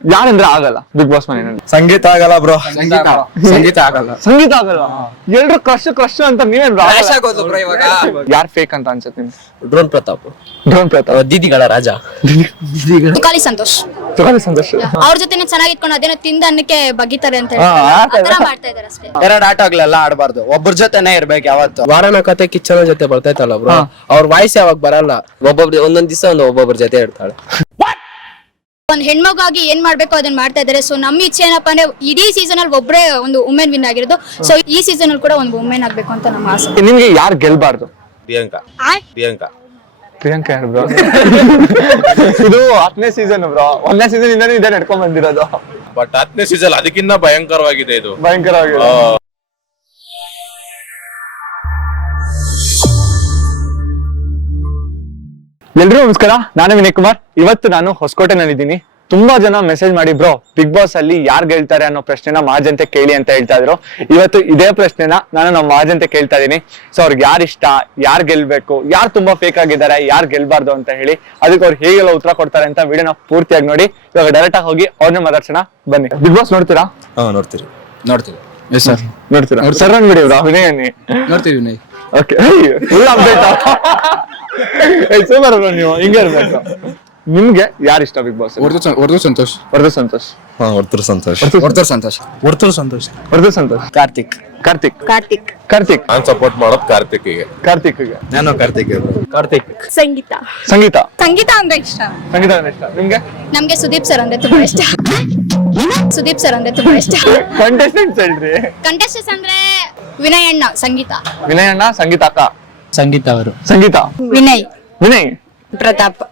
ಯಾರಂದ್ರೆ ಆಗಲ್ಲ big boss ಮನೆಯಲ್ಲಿ? ಸಂಗೀತ ಆಗಲ್ಲ ಬ್ರೋ. ಸಂಗೀತ ಆಗಲ್ಲ. ಸಂಗೀತ ಆಗಲ್ಲ. ಎಲ್ರು ಕ್ರಶ್ ಅಂತ ನೀವೇನ್ ಯಾರ್ ಫೇಕ್ ಅಂತ ಅನ್ಸುತ್ತೆ ನಿಮ್ಗೆ? ಡ್ರೋನ್ ಪ್ರತಾಪ್. ದೀದಿಗಳ ರಾಜ. ತುಕಾಲಿ ಸಂತೋಷ್. ತುಕಾಲಿ ಸಂತೋಷ್ ಅವ್ರ ಜೊತೆನೆ ಚೆನ್ನಾಗಿಟ್ಕೊಂಡು ಅದೇನೋ ತಿಂದ ಅನ್ನಕ್ಕೆ ಬಗಿತಾರೆ ಅಂತ ಹೇಳಿ ಮಾಡ್ತಾ ಇದಾರೆ ಅಷ್ಟೇ. ಎರಡು ಆಟಗಳೆಲ್ಲ ಆಡಬಾರ್ದು, ಒಬ್ಬರ ಜೊತೆನೆ ಇರ್ಬೇಕು ಯಾವತ್ತು. ವಾರನ ಕತೆ ಕಿಚ್ಚನ ಜೊತೆ ಬರ್ತೈತಲ್ಲ ಬ್ರೋ, ಅವ್ರ ವಾಯ್ಸ್ ಯಾವಾಗ ಬರಲ್ಲ. ಒಬ್ಬೊಬ್ರು ಒಂದೊಂದ್ ದಿವಸ ಒಬ್ಬೊಬ್ರ ಜೊತೆ ಇರ್ತಾಳೆ. ಒಂದ್ ಹೆಣ್ಮಗಾಗಿ ಏನ್ ಮಾಡ್ಬೇಕು ಅದನ್ನ ಮಾಡ್ತಾ ಇದಾರೆ. ಸೊ ನಮ್ಮ ಇಚ್ಛೆ ಏನಪ್ಪಾ ಅಂದ್ರೆ ಇಡೀ ಸೀಸನ್ ಅಲ್ಲಿ ಒಬ್ಬರೇ ಒಂದು ವುಮೆನ್ ವಿನ್ ಆಗಿರೋದು. ಸೊ ಈ ಸೀಸನ್ ಅಲ್ಲಿ ಕೂಡ ಒಂದು ವುಮೆನ್ ಆಗ್ಬೇಕು ಅಂತ ನಮ್ಮ ಆಸೆ. ನಿಮ್ಗೆ ಯಾರು ಗೆಲ್ಬಾರ್ದು? ಪ್ರಿಯಾಂಕಾ. ಪ್ರಿಯಾಂಕಾ ಯಾರು ಬ್ರೋ? ಇದು 10ನೇ ಸೀಸನ್ ಬ್ರೋ. 1ನೇ ಸೀಸನ್ ಇಂದಾನು ಇದೇ ನಡ್ಕೊಂಡ್ ಬಂದಿರೋದು. ಬಟ್ 10ನೇ ಸೀಸನ್ ಅದಕ್ಕಿಂತ ಭಯಂಕರವಾಗಿದೆ ಇದು. ಭಯಂಕರವಾಗಿದೆ. ಎಲ್ರಿಗೂ ನಮಸ್ಕಾರ, ನಾನು ವಿನಯ್ ಕುಮಾರ್. ಇವತ್ತು ನಾನು ಹೊಸಕೋಟೆನಲ್ಲಿದ್ದೀನಿ. ತುಂಬಾ ಜನ ಮೆಸೇಜ್ ಮಾಡಿ ಬ್ರೋ ಬಿಗ್ ಬಾಸ್ ಅಲ್ಲಿ ಯಾರು ಗೆಲ್ತಾರೆ ಅನ್ನೋ ಪ್ರಶ್ನೆನ ಮಾಜಂತೆ ಕೇಳಿ ಅಂತ ಹೇಳ್ತಾ ಇದ್ರು. ಇವತ್ತು ಇದೇ ಪ್ರಶ್ನೆನ ನಾನು ನಮ್ಮ ಮಾಜಂತೆ ಕೇಳ್ತಾ ಇದೀನಿ. ಸೊ ಅವ್ರಿಗೆ ಯಾರು ಇಷ್ಟ, ಯಾರು ಗೆಲ್ಬೇಕು, ಯಾರು ತುಂಬಾ ಫೇಕ್ ಆಗಿದ್ದಾರೆ, ಯಾರು ಗೆಲ್ಬಾರ್ದು ಅಂತ ಹೇಳಿ ಅದಕ್ಕೆ ಅವ್ರು ಹೇಗೆಲ್ಲ ಉತ್ತರ ಕೊಡ್ತಾರೆ ಅಂತ ವಿಡಿಯೋನ ಪೂರ್ತಿಯಾಗಿ ನೋಡಿ. ಇವಾಗ ಡೈರೆಕ್ಟ್ ಆಗಿ ಹೋಗಿ ಅವ್ರನ್ನ ಮಾತಾಡ್ಸೋಣ ಬನ್ನಿ. ಬಿಗ್ ಬಾಸ್ ನೋಡ್ತೀರಾ? ನೋಡ್ತೀರಿ. ಎಸ್ ಸರ್, ನೋಡ್ತೀರಾ? ಸರ್ ಅಂದ್ಬಿಡಿ ಬ್ರೋ, ವಿನಯ್ ಅನ್ನಿ. ನೋಡ್ತೀವಿ Vinay. Okay, full update. Super bro, ನೀವು ಹಿಂಗೆ ಇರ್ಬೇಕು. ನಿಮ್ಗೆ ಯಾರು ಇಷ್ಟ ಬಿಗ್ ಬಾಸ್? ವರ್ದು ಸಂತೋಷ್. ವರ್ಧು ಸಂತೋಷ್. ಹೊರ್ತೂರು ಸಂತೋಷ್. ವರ್ಧು ಸಂತೋಷ್. ಕಾರ್ತಿಕ್. ಕಾರ್ತಿಕ್. ನಾನ್ ಸಪೋರ್ಟ್ ಮಾಡೋದು ಕಾರ್ತಿಕ್ಗೆ. ನಾನು ಕಾರ್ತಿಕ್. ಸಂಗೀತ. ಸಂಗೀತ ಅಂದ್ರೆ ಇಷ್ಟ. ಸಂಗೀತ ಅಂದ್ರೆ ಇಷ್ಟ. ನಿಮ್ಗೆ? ನಮ್ಗೆ ಸುದೀಪ್ ಸರ್ ಅಂದ್ರೆ ತುಂಬಾ ಇಷ್ಟ. ಕಂಟೆಸ್ಟೆಂಟ್ಸ್ ಹೇಳ್ರಿ. ಕಂಟೆಸ್ಟೆಂಟ್ಸ್ ಅಂದ್ರೆ ವಿನಯ್ ಅಣ್ಣ, ಸಂಗೀತ. ವಿನಯ್ ಅಣ್ಣ, ಸಂಗೀತ ಅಕ್ಕ. ಸಂಗೀತ ಅವರು. ಸಂಗೀತ. ವಿನಯ್. ಪ್ರತಾಪ್.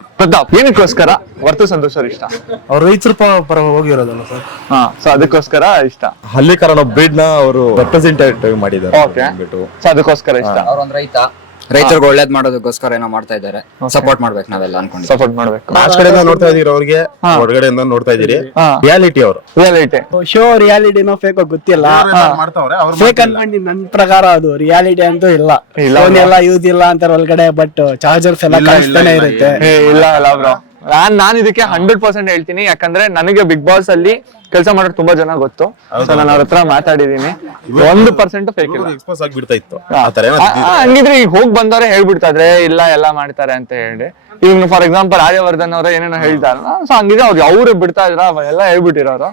ಏನಕ್ಕೋಸ್ಕರ ವರ್ಧು ಸಂತೋಷ್ ಅವ್ರ ಇಷ್ಟ? ಅವ್ರ ರೈತರ ಪರ ಹೋಗಿರೋದಲ್ಲ ಸರ್. ಹಾ, ಸೊ ಅದಕ್ಕೋಸ್ಕರ ಇಷ್ಟ. ಹಳ್ಳಿಕರಣ ಬ್ರೀಡ್ ನ ಅವರು ರೆಪ್ರೆಸೆಂಟೇಟಿವ್ ಮಾಡಿದ್ದಾರೆ. ಓಕೆ, ಸೊ ಅದಕ್ಕೋಸ್ಕರ ಇಷ್ಟ. ಅವ್ರೊಂದ್ ರೈತರಿಗೆ ಒಳ್ಳೇದ್ ಮಾಡೋದಕ್ಕೋಸ್ಕರ ಏನೋ ಮಾಡ್ತಾ ಇದ್ದಾರೆ. ಸಪೋರ್ಟ್ ಮಾಡ್ಬೇಕು ನಾವೆಲ್ಲ ಅನ್ಕೊಂಡು. ಸಪೋರ್ಟ್ ಮಾಡ್ಬೇಕು. ಆಚ ಕಡೆಯಿಂದ ನೋಡ್ತಾ ಇದೀರಿ ಅವ್ರಿಗೆ, ಹೊರಗಡೆಯಿಂದ ನೋಡ್ತಾ ಇದೀರಿ. ರಿಯಾಲಿಟಿ ಅವರು ಶೋ ರಿಯಾಲಿಟಿನೋ ಫೇಕ್ ಗೊತ್ತಿಲ್ಲ. ಫೇಕ್ ಅನ್ಕೊಂಡು ನನ್ ಪ್ರಕಾರ ಅದು ರಿಯಾಲಿಟಿ ಅಂತೂ ಇಲ್ಲ. ಫೋನ್ ಎಲ್ಲ ಯೂಸ್ ಇಲ್ಲ ಅಂತಾರೆ ಒಳಗಡೆ, ಬಟ್ ಚಾರ್ಜರ್ಸ್ ಎಲ್ಲ ಕಾಣಿಸ್ತಾನೆ ಇರುತ್ತೆ. ಇಲ್ಲ ಬ್ರೋ, ನಾನು ಇದಕ್ಕೆ 100% ಹೇಳ್ತೀನಿ. ಯಾಕಂದ್ರೆ ನನಗೆ ಬಿಗ್ ಬಾಸ್ ಅಲ್ಲಿ ಕೆಲಸ ಮಾಡೋರು ತುಂಬಾ ಜನ ಗೊತ್ತು. ಸೊ ನಾನು ಅವ್ರ ಹತ್ರ ಮಾತಾಡಿದೀನಿ. 1% ಫೇಕ್ ಇಲ್ಲ. ಎಕ್ಸ್ಪೋಸ್ ಆಗ್ಬಿಡ್ತಾ ಇತ್ತು. ಹಂಗಿದ್ರೆ ಈಗ ಹೋಗಿ ಬಂದವ್ರೆ ಹೇಳ್ಬಿಡ್ತಾ ಇದ್ರೆ ಇಲ್ಲ ಎಲ್ಲ ಮಾಡ್ತಾರೆ ಅಂತ ಹೇಳಿ. ಈಗ ಫಾರ್ ಎಕ್ಸಾಂಪಲ್ ಆರ್ಯವರ್ಧನ್ ಅವ್ರ ಏನೇನೋ ಹೇಳ್ತಾರಲ್ಲ, ಸೊ ಹಂಗಿದ್ರೆ ಅವ್ರು ಬಿಡ್ತಾ ಇದ್ರ ಎಲ್ಲ ಹೇಳ್ಬಿಟ್ಟಿರೋರು.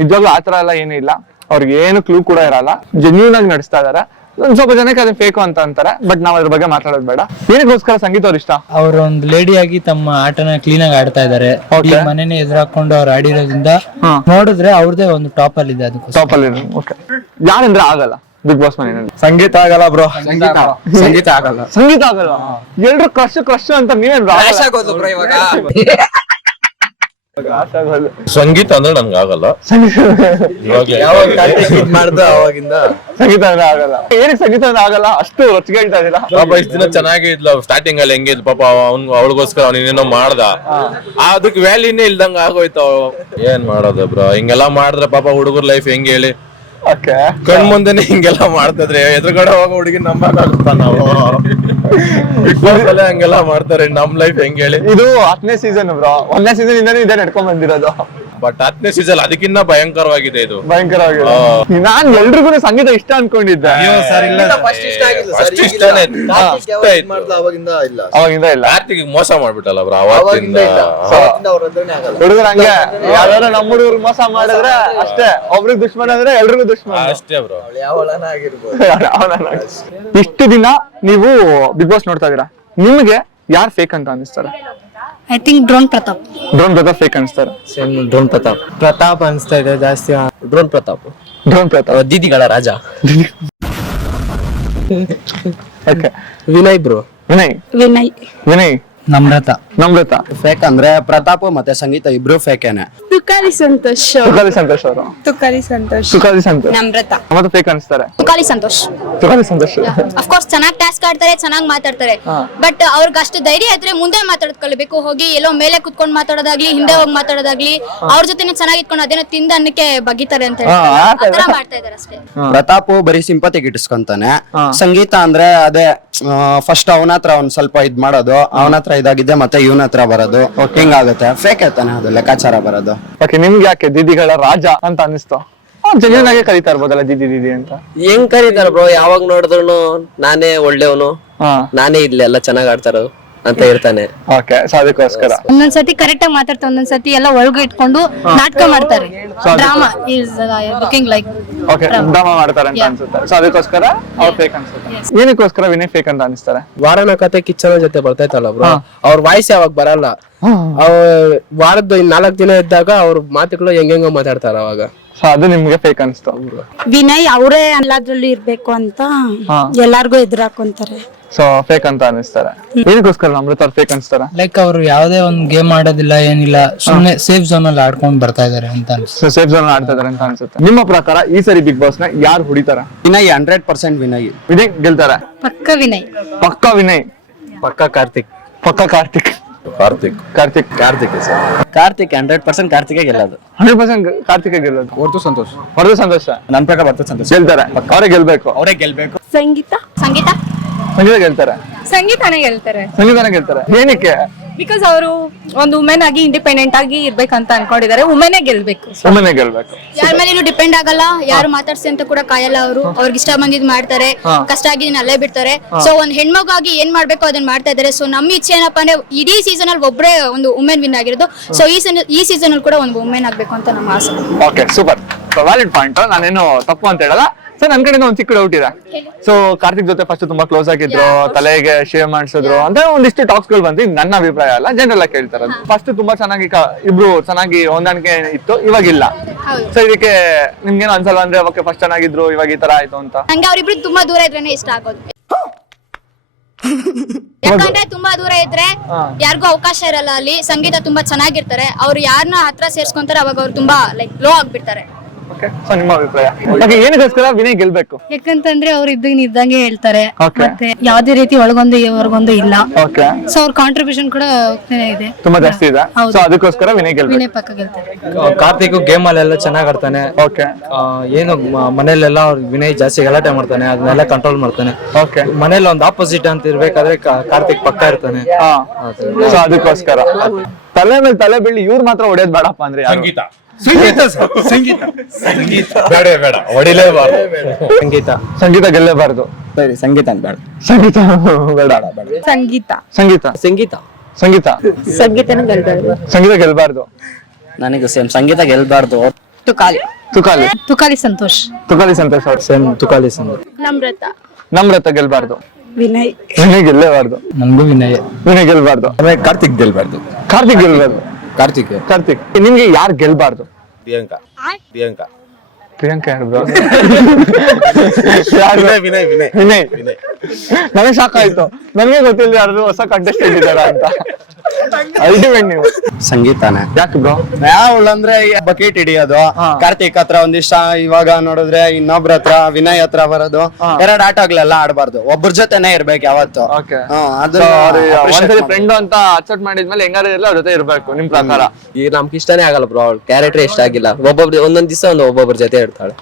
ನಿಜವಾಗ್ಲೂ ಆತರ ಎಲ್ಲ ಏನೂ ಇಲ್ಲ. ಅವ್ರಿಗೆ ಏನು ಕ್ಲೂ ಕೂಡ ಇರಲ್ಲ. ಜೆನ್ಯೂನ್ ಆಗಿ ನಡೆಸ್ತಾ ಇದಾರೆ. ಒಂದ್ ಸ್ವಲ್ಪ ಜನಕ್ಕೆ ಅದನ್ನ ಫೇಕು ಅಂತ ಅಂತಾರೆ, ಬಟ್ ನಾವ್ ಅದ್ರ ಬಗ್ಗೆ ಮಾತಾಡೋದು ಬೇಡ. ಏನಕ್ಕೋಸ್ಕರ ಸಂಗೀತ ಅವ್ರ ಇಷ್ಟ? ಅವ್ರ ಒಂದು ಲೇಡಿ ಆಗಿ ತಮ್ಮ ಆಟನ ಕ್ಲೀನ್ ಆಗಿ ಆಡ್ತಾ ಇದಾರೆ. ಈ ಮನೆನೇ ಎದುರಾಕೊಂಡು ಅವ್ರು ಆಡಿರೋದ್ರಿಂದ ನೋಡಿದ್ರೆ ಅವ್ರದೇ ಒಂದು ಟಾಪ್ ಅಲ್ಲಿ ಇದೆ. ಅದಕ್ಕೆ ಟಾಪ್ ಅಲ್ಲಿ ಯಾರಂದ್ರೆ ಆಗಲ್ಲ ಬಿಗ್ ಬಾಸ್ ಮನೆಯಲ್ಲಿ? ಸಂಗೀತ ಆಗಲ್ಲ ಬ್ರೋ. ಸಂಗೀತ ಆಗಲ್ಲ. ಸಂಗೀತ ಆಗಲ್ಲ. ಎಲ್ರು ಕ್ರಶ್ ಅಂತ ನೀವೇನ್? ಸಂಗೀತ ಅಂದ್ರೆ ನನ್ಗೆ ಆಗಲ್ಲ. ಅವಾಗಿಂದ ಸಂಗೀತ ಅಂದ್ರೆ ಆಗಲ್ಲ. ಏನಕ್ಕೆ ಸಂಗೀತ ಅಂದ್ರೆ ಆಗಲ್ಲ? ಅಷ್ಟು ರೊಚ್ಚಿಗೆ ಹೇಳ್ತಾ ಇದ್ದೀರಾ? ಪಾಪ ಇಷ್ಟ ದಿನ ಚೆನ್ನಾಗಿ ಇದ್ಲ, ಸ್ಟಾರ್ಟಿಂಗ್ ಅಲ್ಲಿ ಹೆಂಗೆ ಪಾಪ ಅವಳಿಗೋಸ್ಕರ ಅವನೇನೋ ಮಾಡ್ದ, ಅದಕ್ಕೆ ವ್ಯಾಲ್ಯೂನೇ ಇಲ್ದಂಗ ಆಗೋಯ್ತು. ಏನ್ ಮಾಡೋದು ಬ್ರೋ, ಹಿಂಗೆಲ್ಲಾ ಮಾಡಿದ್ರೆ ಪಾಪ ಹುಡುಗರ ಲೈಫ್ ಹೆಂಗ್ ಹೇಳಿ? ಕಣ್ ಮುಂದೆನೆ ಹಿಂಗೆಲ್ಲಾ ಮಾಡ್ತಿದ್ರೆ ಎದುರುಗಡೆ ಹೋಗೋ ಹುಡುಗಿ ನಂಬಕ್ಕಾಗುತ್ತಾ ನಾವು? ಬಿಗ್ ಬಾಸ್ ಅಲ್ಲೇ ಹಂಗೆಲ್ಲಾ ಮಾಡ್ತಾರೆ, ನಮ್ ಲೈಫ್ ಹೆಂಗ್ ಹೇಳಿ? ಇದು 10ನೇ ಸೀಸನ್ ಬ್ರೋ. 1ನೇ ಸೀಸನ್ ಇಂದಾನು ಇದೇ ನಡ್ಕೊಂಡ್ ಬಂದಿರೋದು. ಬಟ್ 10ನೇ ಸೀಸನ್ ಅದಕ್ಕಿಂತ ಭಯಂಕರವಾಗಿದೆ ಇದು. ಭಯಂಕರವಾಗಿದೆ. ನಾನ್ ಎಲ್ರಿಗೂ ಸಂಗೀತ ಇಷ್ಟ ಅನ್ಕೊಂಡಿದ್ದೆ. ಅವಾಗಿಂದ ಇಲ್ಲ. ಕಾರ್ತಿಕ್ ಮೋಸ ಮಾಡ್ಬಿಟ್ಟಲ್ಲ ಬ್ರೋ ಅವತ್ತಿಂದ. ಹುಡುಗರು ಹಂಗೆ ಯಾವ್ದಾರ ನಮ್ಮ ಹುಡುಗರು ಮೋಸ ಮಾಡಿದ್ರೆ ಅಷ್ಟೇ, ಒಬ್ರಿಗೆ ದುಶ್ಮನ್ ಅಂದ್ರೆ ಎಲ್ರಿಗೂ ದುಶ್ಮನ್ ಅಷ್ಟೇ ಬ್ರೋ. ಇಷ್ಟು ದಿನ ನೀವು ಬಿಗ್ ಬಾಸ್ ನೋಡ್ತಾ ಇದೀರಾ, ನಿಮ್ಗೆ ಯಾರು ಫೇಕ್ ಅಂತ ಅನಿಸ್ತಾರೆ? I think drone Pratap fake ಅನಿಸ್ತಾರೆ. ಡ್ರೋನ್ ಪ್ರತಾಪ್ ಅನ್ಸ್ತಾ ಇದೆ ಜಾಸ್ತಿ. ಡ್ರೋನ್ ಪ್ರತಾಪ್. ದೀದಿಗಳ ರಾಜ. ವಿನಯ್ ಬ್ರೋ. ವಿನಯ್. ನಮ್ರತಾ. ಫೇಕ್ ಅಂದ್ರೆ ಪ್ರತಾಪ್ ಮತ್ತೆ ಸಂಗೀತ ಇಬ್ರು ಫೇಕೇನೆ. ತುಕಾಲಿ ಸಂತೋಷ್. ನಮ್ರತಾ. ಮತ್ತೆ ಫೇಕ್ ಅನಿಸ್ತಾರೆ. ತುಕಾಲಿ ಸಂತೋಷ್. ಅಫ್ ಕೋರ್ಸ್ ಚೆನ್ನಾಗಿ ಟಾಸ್ಕ್ ಆಡ್ತಾರೆ, ಚೆನ್ನಾಗಿ ಮಾತಾಡ್ತಾರೆ. ಬಟ್ ಅವ್ರಿಗೆ ಅಷ್ಟು ಧೈರ್ಯ ಇದ್ರೆ ಮುಂದೆ ಮಾತಾಡ್ಕೊಳ್ಬೇಕು. ಹೋಗಿ ಎಲ್ಲೋ ಮೇಲೆ ಕುತ್ಕೊಂಡು ಮಾತಾಡೋದಾಗ್ಲಿ, ಹಿಂದೆ ಹೋಗಿ ಮಾತಾಡೋದಾಗ್ಲಿ, ಅವ್ರ ಜೊತೆನೆ ಚೆನ್ನಾಗಿ ಇಟ್ಕೊಂಡು ಅದೇನೋ ತಿಂದ ಅನ್ನಕ್ಕೆ ಬಗಿತಾರೆ ಅಂತ ಮಾಡ್ತಾ ಇದಾರೆ ಅಷ್ಟೇ. ಪ್ರತಾಪ್ ಬರೀ ಸಿಂಪತಿ ಗಿಟ್ಟಿಸ್ಕೊಂತಾನೆ. ಸಂಗೀತ ಅಂದ್ರೆ ಅದೇ ಫಸ್ಟ್ ಅವನ ಹತ್ರ ಒಂದ್ ಸ್ವಲ್ಪ ಇದ್ ಮಾಡೋದು, ಅವನ ಹತ್ರ ಇದಾಗಿದೆ ಮತ್ತೆ ಇವನ ಹತ್ರ ಬರೋದು ಹಿಂಗಾಗುತ್ತೆ. ಫೇಕ್ ತಾನೆ ಅದು ಲೆಕ್ಕಾಚಾರ ಬರೋದು. ಓಕೆ, ನಿಮ್ಗೆ ಯಾಕೆ ದಿದಿಗಳ ರಾಜ ಅಂತ ಅನಿಸ್ತು? ಜೆನ್ಯೂನ್ ಆಗಿ ಕರೀತಾ ಇರ್ಬೋದಲ್ಲ ದಿದಿ ದಿದಿ ಅಂತ. ಹೆಂಗ್ ಕರೀತಾರ ಬ್ರೋ, ಯಾವಾಗ ನೋಡಿದ್ರು ನಾನೇ ಒಳ್ಳೆಯವನು, ನಾನೇ ಇಲ್ಲಿ ಎಲ್ಲ ಚೆನ್ನಾಗ್ ಆಡ್ತಾರೋ ಅಂತ ಇರ್ತಾನೆ. ಓಕೆ, ಸೊ ಅದಕ್ಕೋಸ್ಕರ ಒಂದೊಂದ್ಸತಿ ಕರೆಕ್ಟ್ ಆಗಿ ಮಾತಾಡ್ತಾರೆ, ಒಂದೊಂದ್ಸತಿ ಎಲ್ಲ ಒಳಗೆ ಇಟ್ಕೊಂಡು ನಾಟಕ ಮಾಡ್ತಾರೆ. Drama is looking like okay, drama ಮಾಡ್ತಾರೆ ಅಂತ ಅನ್ಸುತ್ತೆ. ಸೊ ಅದಕ್ಕೋಸ್ಕರ ಅವ್ರು ಫೇಕ್ ಅನ್ಸುತ್ತೆ. ಏನಕ್ಕೋಸ್ಕರ ವಿನಯ್ ಫೇಕ್ ಅಂತ ಅನಿಸ್ತಾರೆ? ವಾರನ ಕತೆ ಕಿಚ್ಚನ ಜೊತೆ ಬರ್ತೈತಲ್ಲ ಬ್ರೋ, ಅವ್ರ ವಾಯ್ಸ್ ಯಾವಾಗ ಬರಲ್ಲ. ವಾರದ 4 ದಿನ ಇದ್ದಾಗ ಅವ್ರ ಮಾತುಗಳು ಹೆಂಗೆಂಗೋ ಮಾತಾಡ್ತಾರ ಅವಾಗ. ಸೊ ಅದು ನಿಮ್ಗೆ ಫೇಕ್ ಅನಿಸ್ತು? ವಿನಯ್ ಅವರೇ ಎಲ್ಲದ್ರಲ್ಲೂ ಇರ್ಬೇಕು ಅಂತ ಎಲ್ಲಾರ್ಗು ಎದುರಾಕೊಂತಾರೆ. ಸೊ ಫೇಕ್ ಅಂತ ಅನಿಸ್ತಾರೆ. ಏನಕ್ಕೋಸ್ಕರ ಅಮೃತ ಅವ್ರು ಫೇಕ್ ಅನಿಸ್ತಾರ? ಲೈಕ್ ಅವರು ಯಾವುದೇ ಒಂದು ಗೇಮ್ ಆಡೋದಿಲ್ಲ, ಏನಿಲ್ಲ, ಸುಮ್ನೆ ಸೇಫ್ ಝೋನ್ ಅಲ್ಲಿ ಆಡ್ಕೊಂಡ್ ಬರ್ತಾ ಇದಾರೆ ಅಂತ ಅನ್ಸುತ್ತೆ. ಸೊ ಸೇಫ್ ಝೋನ್ ಆಡ್ತಾ ಇದಾರೆ ಅಂತ ಅನ್ಸುತ್ತೆ. ನಿಮ್ಮ ಪ್ರಕಾರ ಈ ಸರಿ ಬಿಗ್ ಬಾಸ್ ನ ಯಾರು ಹೊಡಿತಾರ? ವಿನಯ್ 100% ವಿನಯ್. ವಿನಯ್ ಗೆಲ್ತಾರೆ? ಪಕ್ಕ ವಿನಯ್. ಪಕ್ಕ ವಿನಯ್. ಪಕ್ಕ ಕಾರ್ತಿಕ್. ಪಕ್ಕ ಕಾರ್ತಿಕ್. ಕಾರ್ತಿಕ್ ಕಾರ್ತಿಕ್. ಕಾರ್ತಿಕ್ ಸರ್. ಕಾರ್ತಿಕ್ 100% ಕಾರ್ತಿಕ್ ಗೆಲ್ಲೋದು. 100% ಕಾರ್ತಿಕ್ ಗೆಲ್ಲೋದು. ಹೊರತು ಸಂತೋಷ್. ಹೊರದು ಸಂತೋಷ. ನನ್ನ ಪ್ರಕಾರ ಹೊರತು ಸಂತೋಷ್ ಗೆಲ್ತಾರೆ. ಅವರೇ ಗೆಲ್ಬೇಕು. ಅವರೇ ಗೆಲ್ಬೇಕು. ಸಂಗೀತ ಸಂಗೀತ ಸಂಗೀತ ಗೆಲ್ತಾರೆ. ಸಂಗೀತನೇ ಗೆಲ್ತಾರೆ. ಸಂಗೀತನ ಗೆಲ್ತಾರೆ. ಏನಕ್ಕೆ? ಬಿಕಾಸ್ ಅವರು ಒಂದು ವುಮೆನ್ ಆಗಿ ಇಂಡಿಪೆಂಡೆಂಟ್ ಆಗಿ ಇರ್ಬೇಕಂತ ಅನ್ಕೊಂಡಿದ್ದಾರೆ. ವುಮೆನೇ ಗೆಲ್ಬೇಕು. ಒಮ್ಮೆನೆ ಗೆಲ್ಬೇಕು. ಯಾರ ಮೇಲೇನು ಡಿಪೆಂಡ್ ಆಗಲ್ಲ, ಯಾರು ಮಾತಾಡ್ಸಿ ಅಂತ ಕೂಡ ಕಾಯಲ್ಲ. ಅವರು ಅವ್ರಿಗೆ ಇಷ್ಟ ಬಂದಿದ್ ಮಾಡ್ತಾರೆ, ಕಷ್ಟ ಆಗಿ ಅಲ್ಲೇ ಬಿಡ್ತಾರೆ. ಸೊ ಒಂದ್ ಹೆಣ್ಮಗಾಗಿ ಏನ್ ಮಾಡ್ಬೇಕು ಅದನ್ನ ಮಾಡ್ತಾ ಇದಾರೆ. ಸೊ ನಮ್ಮ ಇಚ್ಛೆ ಏನಪ್ಪಾ ಅಂದ್ರೆ ಇಡೀ ಸೀಸನ್ ಅಲ್ಲಿ ಒಬ್ಬರೇ ಒಂದು ವುಮೆನ್ ವಿನ್ ಆಗಿರೋದು. ಸೊ ಈ ಸೀಸನ್ ಅಲ್ಲಿ ಕೂಡ ಒಂದು ವುಮೆನ್ ಆಗ್ಬೇಕು ಅಂತ ನಮ್ಮ ಆಸೆ. Okay, super, valid point. ನಾನೇನು ತಪ್ಪು ಅಂತ ಹೇಳಲ್ಲ. ಸೊ ನನ್ ಕಡೆಯಿಂದ ಒಂದ್ ಚಿಕ್ಕ ಡೌಟ್ ಇದೆ. ಸೊ ಕಾರ್ತಿಕ್ ಜೊತೆ ಫಸ್ಟ್ ತುಂಬಾ ಕ್ಲೋಸ್ ಆಗಿದ್ರು, ತಲೆಗೆ ಶೇವ್ ಮಾಡಿಸಿದ್ರು ಅಂತ ಒಂದಿಷ್ಟು ಟಾಕ್ಸ್ ಗಳು ಬಂದು ನನ್ನ ಅಭಿಪ್ರಾಯ ಅಲ್ಲ, ಜನರಲ್ ಆಗಿ ಕೇಳ್ತಾರೆ. ಫಸ್ಟ್ ತುಂಬಾ ಚೆನ್ನಾಗಿ ಇಬ್ರು ಚೆನ್ನಾಗಿ ಹೊಂದಾಣಿಕೆ ಇತ್ತು, ಇವಾಗಿಲ್ಲ. ಸೊ ಇದಕ್ಕೆ ನಿಮ್ಗೇನು ಅನ್ಸಲ್ವಾ? ಅಂದ್ರೆ ಓಕೆ ಫಸ್ಟ್ ಚೆನ್ನಾಗಿದ್ರು, ಇವಾಗ ಈ ತರ ಆಯ್ತು ಅಂತ. ನಂಗೆ ಅವ್ರಿಬ್ರು ತುಂಬಾ ದೂರ ಇದ್ರೇನೆ ಇಷ್ಟ ಆಗೋದು. ಯಾಕಂದ್ರೆ ತುಂಬಾ ದೂರ ಇದ್ರೆ ಯಾರಿಗೂ ಅವಕಾಶ ಇರಲ್ಲ. ಅಲ್ಲಿ ಸಂಗೀತ ತುಂಬಾ ಚೆನ್ನಾಗಿರ್ತಾರೆ, ಅವ್ರು ಯಾರನ್ನ ಹತ್ರ ಸೇರ್ಸ್ಕೊಂತಾರೆ ಅವಾಗ ಅವ್ರು ತುಂಬಾ ಲೈಕ್ ಲೋ ಆಗ್ಬಿಡ್ತಾರೆ. ಓಕೆ, ಸೊ ನಿಮ್ಮ ಅಭಿಪ್ರಾಯ ಏನಕ್ಕೋಸ್ಕರ ವಿನಯ್ ಗೆಲ್ಬೇಕು? ಯಾಕಂತಂದ್ರೆ ಅವ್ರು ಇದ್ದಂಗೆ ಹೇಳ್ತಾರೆ, Okay. ಮತ್ತೆ ಯಾವ್ದೇ ರೀತಿ ಒಳಗೊಂದು ಹೊರಗೊಂದು ಇಲ್ಲ. ಓಕೆ, ಸೊ ಅವ್ರ ಕಾಂಟ್ರಿಬ್ಯೂಷನ್ ಕೂಡ ಹೋಗ್ತಾನೆ ಇದೆ, ತುಂಬಾ ಜಾಸ್ತಿ ಇದೆ. ಸೊ ಅದಕ್ಕೋಸ್ಕರ ವಿನಯ್ ಗೆಲ್ಬೇಕು. ವಿನಯ್ ಪಕ್ಕ ಗೆಲ್ತಾರೆ. ಕಾರ್ತಿಕ್ ಗೇಮ್ ಅಲ್ಲೆಲ್ಲ ಚೆನ್ನಾಗ್ ಆಡ್ತಾನೆ. ಓಕೆ, ಏನು ಮನೇಲೆಲ್ಲ ವಿನಯ್ ಜಾಸ್ತಿ ಗಲಾಟೆ ಮಾಡ್ತಾನೆ, ಅದನ್ನೆಲ್ಲ ಕಂಟ್ರೋಲ್ ಮಾಡ್ತಾನೆ. ಓಕೆ, ಮನೇಲಿ ಒಂದು ಆಪೋಸಿಟ್ ಅಂತ ಇರ್ಬೇಕಾದ್ರೆ ಕಾರ್ತಿಕ್ ಪಕ್ಕ ಇರ್ತಾನೆ. ಸೊ ಅದಕ್ಕೋಸ್ಕರ ತಲೆ ಮೇಲೆ ತಲೆ ಬೀಳಿ ಇವ್ರು ಮಾತ್ರ ಹೊಡೆಯೋದ್ ಬೇಡಪ್ಪ ಅಂದ್ರೆ ಯಾರು? ಸಂಗೀತ ಸಂಗೀತ ಬೇಡ ಬೇಡ ಹೊಡಿಲೇಬಾರ್ದು. ಸಂಗೀತ. ಸಂಗೀತ ಗೆಲ್ಲೇಬಾರ್ದು. ಸರಿ, ಸಂಗೀತ ಅಂತ ಬೇಡ. ಸಂಗೀತ ಬೇಡ. ಸಂಗೀತ ಸಂಗೀತ ಸಂಗೀತ. ಸಂಗೀತ ಸಂಗೀತನ ಗೆಲ್ತಾರೆ. ಸಂಗೀತ ಗೆಲ್ಬಾರ್ದು. ನನಗೂ ಸೇಮ್ ಸಂಗೀತ ಗೆಲ್ಬಾರ್ದು. ತುಕಾಲಿ ತುಕಾಲಿ. ತುಕಾಲಿ ಸಂತೋಷ್. ತುಕಾಲಿ ಸಂತೋಷ್ ಅವ್ರು. ಸೇಮ್ ತುಕಾಲಿ ಸಂಗೀತ. ನಮ್ರತ ನಮ್ರತ ಗೆಲ್ಬಾರ್ದು. ವಿನಯ್ ವಿನಯ್ ಗೆಲ್ಲೇಬಾರ್ದು. ನನ್ಗೂ ವಿನಯ್. ವಿನಯ್ ಗೆಲ್ಬಾರ್ದು. ಕಾರ್ತಿಕ್ ಗೆಲ್ಬಾರ್ದು. ಕಾರ್ತಿಕ್ ಗೆಲ್ಬಾರ್ದು. ಕಾರ್ತಿಕ್. ಕಾರ್ತಿಕ್. ನಿಮ್ಗೆ ಯಾರು ಗೆಲ್ಬಾರ್ದು? ಪ್ರಿಯಾಂಕಾ. ಪ್ರಿಯಾಂಕಾ. ಪ್ರಿಯಾಂಕಾ ಯಾರು? ವಿನಯ್ ವಿನಯ್ ವಿನಯ್. ವಿನಯ್. ನನಗೆ ಶಾಕ್ ಆಯ್ತು, ನನಗೆ ಗೊತ್ತಿಲ್ಲ ಯಾರು ಹೊಸ ಕಂಟೆಸ್ಟೆಂಟ್ ಇದಾರ ಅಂತ. ಅಲ್ಟಿಮೇಟ್ ನೀವು. ಸಂಗೀತಾನೆ. ಯಾಕೆ ಬ್ರೋ? ಯಾವಳು ಅಂದ್ರೆ ಬಕೆಟ್ ಹಿಡಿಯೋದು, ಕಾರ್ತಿಕ್ ಹತ್ರ ಒಂದಿಷ್ಟ, ಇವಾಗ ನೋಡಿದ್ರೆ ಇನ್ನೊಬ್ರ ಹತ್ರ ವಿನಯ್ ಹತ್ರ ಬರೋದು. ಎರಡು ಆಟಗಳೆಲ್ಲ ಆಡ್ಬಾರ್ದು, ಒಬ್ಬರ ಜೊತೆನೆ ಇರ್ಬೇಕು ಯಾವತ್ತು. ಓಕೆ, ಅದು ಒಂದ್ಸರಿ ಫ್ರೆಂಡ್ ಅಂತ ಅಕ್ಸೆಪ್ಟ್ ಮಾಡಿದ್ಮೇಲೆ ಹೆಂಗಾರು ಇರಲ್ಲ ಅವ್ರ ಜೊತೆ ಇರ್ಬೇಕು ನಿಮ್ ಪ್ರಕಾರ. ಈಗ ನಮ್ಗೆ ಇಷ್ಟನೇ ಆಗಲ್ಲ ಬ್ರೋ, ಅವ್ಳ ಕ್ಯಾರೆಕ್ಟರ್ ಇಷ್ಟ ಆಗಿಲ್ಲ. ಒಂದೊಂದ್ ದಿವಸ ಒಬ್ಬೊಬ್ಬರ ಜೊತೆ ಇರ್ತಾಳೆ.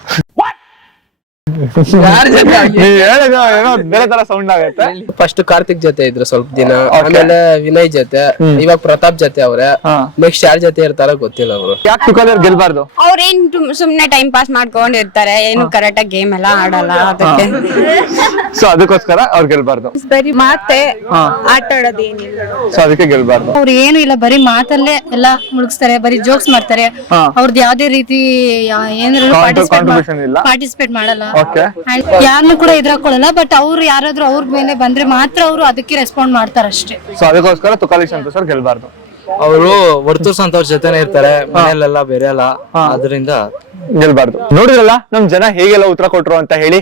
ನೀವ್ ಹೇಳಿದ ಏನೋ ಬೇರೆ ತರ ಸೌಂಡ್ ಆಗತ್ತೆ. ಫಸ್ಟ್ ಕಾರ್ತಿಕ್ ಜೊತೆ ಇದ್ರು ಸ್ವಲ್ಪ ದಿನ, ಆಮೇಲೆ ವಿನಯ್ ಜೊತೆ, ಇವಾಗ ಪ್ರತಾಪ್ ಜೊತೆ ಅವ್ರೆ. ನೆಕ್ಸ್ಟ್ ಯಾರ ಜೊತೆ ಇರ್ತಾರ ಗೊತ್ತಿಲ್ಲ ಅವರು. ಯಾಕೆ ತುಕಾಲಿ ಗೆಲ್ಬಾರ್ದು? ಅವ್ರೇನ್ ಸುಮ್ನೆ ಟೈಮ್ ಪಾಸ್ ಮಾಡ್ಕೊಂಡಿರ್ತಾರೆ, ಏನು ಕರೆಕ್ಟ್ ಆಗಿ ಗೇಮ್ ಎಲ್ಲ ಆಡಲ್ಲ. ಅದಕ್ಕೆ ಸೊ ಅದಕ್ಕೋಸ್ಕರ ಅವ್ರು ಗೆಲ್ಬಾರ್ದು. ಬರೀ ಮಾತೆ ಆಟ ಆಡೋದೇನಿಲ್ಲ. ಸೊ ಅದಕ್ಕೆ ಗೆಲ್ಬಾರ್ದು. ಅವ್ರು ಏನು ಇಲ್ಲ, ಬರೀ ಮಾತಲ್ಲೇ ಎಲ್ಲ ಮುಳುಗಿಸ್ತಾರೆ, ಬರೀ ಜೋಕ್ಸ್ ಮಾಡ್ತಾರೆ. ಅವ್ರದ್ದು ಯಾವ್ದೇ ರೀತಿ ಏನಾದ್ರು ಕಾಂಟ್ರಿಬ್ಯೂಷನ್ ಇಲ್ಲ, ಪಾರ್ಟಿಸಿಪೇಟ್ ಮಾಡಲ್ಲ, ಓಕೆ, ಯಾರನ್ನು ಕೂಡ ಎದುರಾಕೊಳ್ಳಲ್ಲ. ಬಟ್ ಅವ್ರು ಯಾರಾದ್ರೂ ಅವ್ರ ಮೇಲೆ ಬಂದ್ರೆ ಮಾತ್ರ ಅವ್ರು ಅದಕ್ಕೆ ರೆಸ್ಪಾಂಡ್ ಮಾಡ್ತಾರೆ ಅಷ್ಟೇ. ಸೊ ಅದಕ್ಕೋಸ್ಕರ ತುಕಾಲಿ ಸಂತೋಷ್ ಅವ್ರು ಗೆಲ್ಬಾರ್ದು. ಅವರು ಹೊರತು ಸಂತೋಷ್ ಜೊತೆನೆ ಇರ್ತಾರೆ, ಮನೆಯಲ್ಲೆಲ್ಲ ಬೇರೆ ಅಲ್ಲ, ಅದರಿಂದ ಗೆಲ್ಬಾರ್ದು. ನೋಡಿದ್ರಲ್ಲ ನಮ್ ಜನ ಹೇಗೆಲ್ಲ ಉತ್ತರ ಕೊಟ್ರು ಅಂತ ಹೇಳಿ.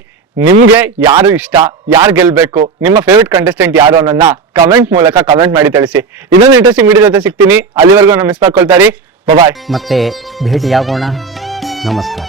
ನಿಮ್ಗೆ ಯಾರು ಇಷ್ಟ, ಯಾರು ಗೆಲ್ಬೇಕು, ನಿಮ್ಮ ಫೇವ್ರೆಟ್ ಕಂಟೆಸ್ಟೆಂಟ್ ಯಾರು ಅನ್ನೋದನ್ನ ಕಮೆಂಟ್ ಮೂಲಕ ಕಮೆಂಟ್ ಮಾಡಿ ತಿಳಿಸಿ. ಇನ್ನೊಂದು ಇಂಟ್ರೆಸ್ಟಿಂಗ್ ವಿಡಿಯೋ ಜೊತೆ ಸಿಗ್ತೀನಿ. ಅಲ್ಲಿವರೆಗೂ ಮಿಸ್ ಮಾಡ್ಕೊಳ್ತಾರೆ. ಬಾಯ್. ಮತ್ತೆ ಭೇಟಿಯಾಗೋಣ. ನಮಸ್ಕಾರ.